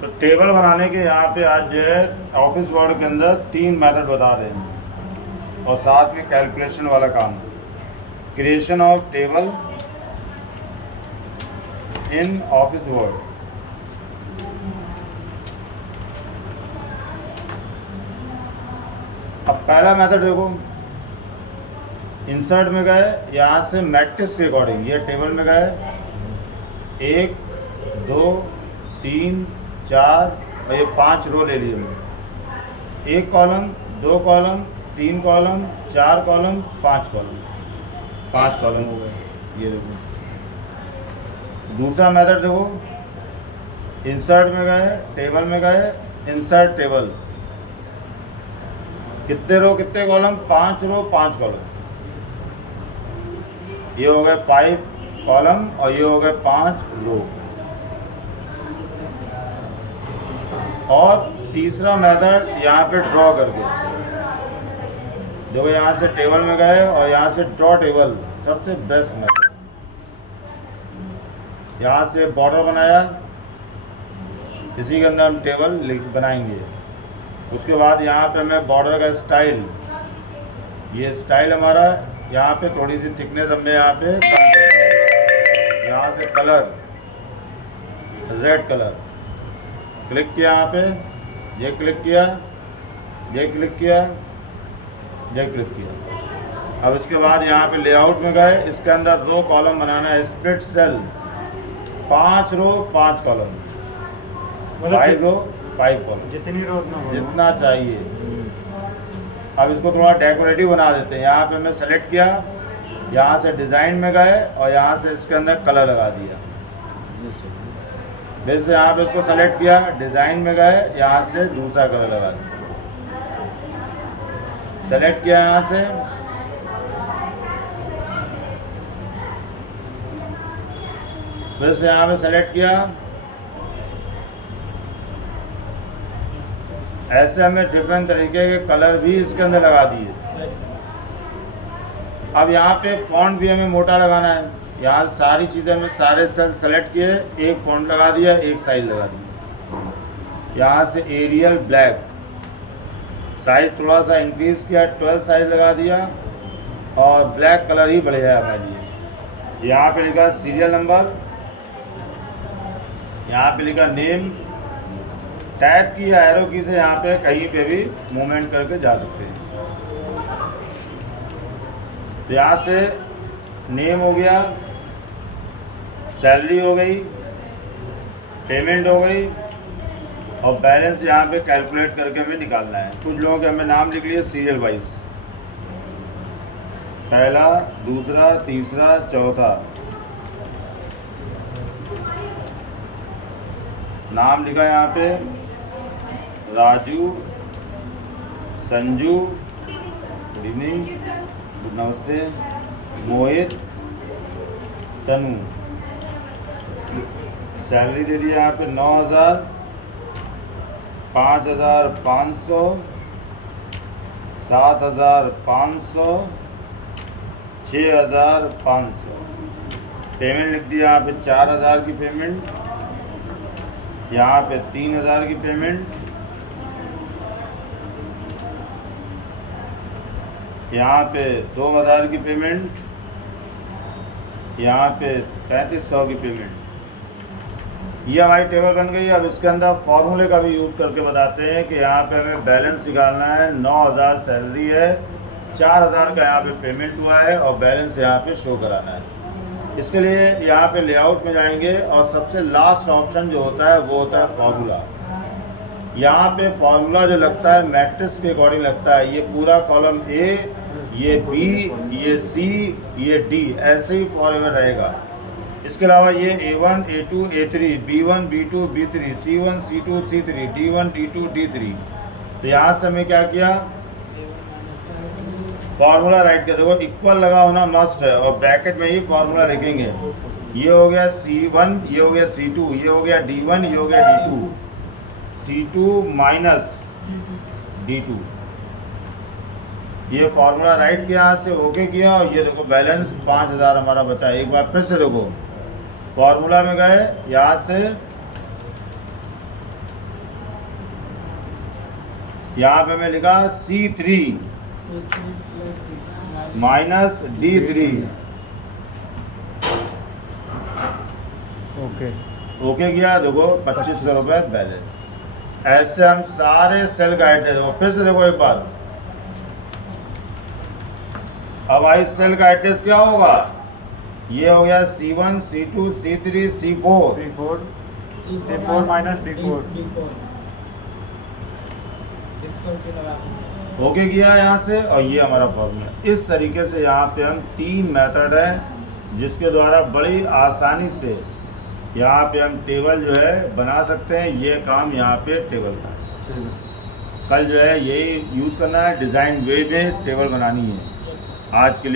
तो टेबल बनाने के यहाँ पे आज जो है ऑफिस वर्ड के अंदर 3 मेथड बता रहे हैं और साथ में कैलकुलेशन वाला काम, creation of table in office word. अब पहला मेथड देखो, इंसर्ट में गए, यहाँ से मैट्रिक्स के अकॉर्डिंग ये टेबल में गए, 1 2 3 4 और ये 5 रो ले लिए हमने, 1 column 2 column 3 column 4 column 5 column, 5 column हो गए। ये देखो दूसरा मेथड देखो, इंसर्ट में गए, टेबल में गए, इंसर्ट टेबल, कितने रो कितने कॉलम, 5 रो 5 कॉलम, ये हो गए 5 कॉलम और ये हो गए 5 रो। और तीसरा मेथड यहाँ पे ड्रॉ करके देखो, यहाँ से टेबल में गए और यहाँ से ड्रॉ टेबल, सबसे बेस्ट मेथड। यहाँ से बॉर्डर बनाया, इसी के अंदर हम टेबल बनाएंगे। उसके बाद यहाँ पे हमें बॉर्डर का स्टाइल, ये स्टाइल हमारा, यहाँ पे थोड़ी सी थिकनेस हमने यहाँ पे कम कर दी। यहाँ से कलर, रेड कलर क्लिक किया, यहाँ पे ये क्लिक किया, ये क्लिक किया, ये क्लिक किया। अब इसके बाद यहाँ पे लेआउट में गए, इसके अंदर रो कॉलम बनाना है, स्प्लिट सेल, 5 रो 5 कॉलम, 5 रो 5 कॉलम, जितनी रो जितना चाहिए। अब इसको थोड़ा डेकोरेटिव बना देते हैं। यहाँ पे मैं सेलेक्ट किया, यहाँ से डिज़ाइन में गए और यहाँ से इसके अंदर कलर लगा दिया। फिर से यहाँ पे इसको सेलेक्ट किया, डिज़ाइन में गए, यहाँ से दूसरा कलर लगा दिया। सेलेक्ट किया यहाँ से, फिर से यहाँ पे सेलेक्ट किया, ऐसे हमें डिफरेंट तरीके के कलर भी इसके अंदर लगा दिए। अब यहाँ पे फॉन्ट भी हमें मोटा लगाना है, यहाँ सारी चीज़ें हमें सारे सेल सेलेक्ट किए, एक फॉन्ट लगा दिया, एक साइज लगा दिया। यहाँ से एरियल ब्लैक, साइज थोड़ा सा इंक्रीज किया, 12 साइज लगा दिया और ब्लैक कलर ही बढ़िया है हमारे लिए। यहाँ पे लिखा सीरियल नंबर, यहाँ पे लिखा नेम, टैब की या एरो की से यहाँ पे कहीं पे भी मूवमेंट करके जा सकते हैं। तो यहाँ से नेम हो गया, सैलरी हो गई, पेमेंट हो गई और बैलेंस यहाँ पे कैलकुलेट करके हमें निकालना है। कुछ लोगों के हमें नाम लिख लिए सीरियल वाइज, पहला, दूसरा, तीसरा, चौथा। नाम लिखा यहाँ पे राजू, संजू, गुड इवनिंग, नमस्ते, मोहित, तनु। सैलरी दे दी यहाँ पे 9,000, 5,500, 7,500, 6,500। पेमेंट लिख दी यहाँ पे 4,000 की पेमेंट, यहाँ पे 3,000 की पेमेंट, यहाँ पे 2,000 की पेमेंट, यहाँ पे 3,500 की पेमेंट। ये हमारी टेबल बन गई। अब इसके अंदर फॉर्मूले का भी यूज़ करके बताते हैं कि यहाँ पे हमें बैलेंस निकालना है। 9,000 सैलरी है, 4,000 का यहाँ पे पेमेंट हुआ है और बैलेंस यहाँ पे शो कराना है। इसके लिए यहाँ पे लेआउट में जाएंगे और सबसे लास्ट ऑप्शन जो होता है वो होता है फार्मूला। यहाँ पे फार्मूला जो लगता है मैट्रिक्स के अकॉर्डिंग लगता है। ये पूरा कॉलम ए, ये बी, ये सी, ये डी, ऐसे ही फॉर्मूला रहेगा। इसके अलावा ये A1, A2, A3, B1, B2, B3, C1, C2, C3, D1, D2, D3। तो यहाँ से हमें क्या किया, फार्मूला राइट कर देखो, इक्वल लगा होना मस्ट है और ब्रैकेट में ही फार्मूला लिखेंगे। ये हो गया C1, ये हो गया C2, ये हो गया D1, ये हो गया D2, C2 माइनस D2। ये फार्मूला राइट किया, यहाँ से ओके किया और ये देखो बैलेंस 5,000 हमारा बचा है। एक बार फिर से देखो, फॉर्मूला में गए, यहाँ से यहाँ पे मैं लिखा C3 minus D3। Okay. Okay किया, देखो 2500 रुपये बैलेंस। ऐसे हम सारे सेल का एड्रेस, फिर से देखो एक बार, अब आई सेल का एड्रेस क्या होगा, ये हो गया C1 C2 C3 C4 C4 minus D4। Okay किया यहाँ से, और ये हमारा फॉर्मूला। इस तरीके से यहाँ पे हम 3 मेथड है जिसके द्वारा बड़ी आसानी से यहाँ पे हम टेबल जो है बना सकते हैं। ये काम यहाँ पे टेबल का है। कल जो है यही यूज़ करना है, डिज़ाइन वे में टेबल बनानी है। आज के लिए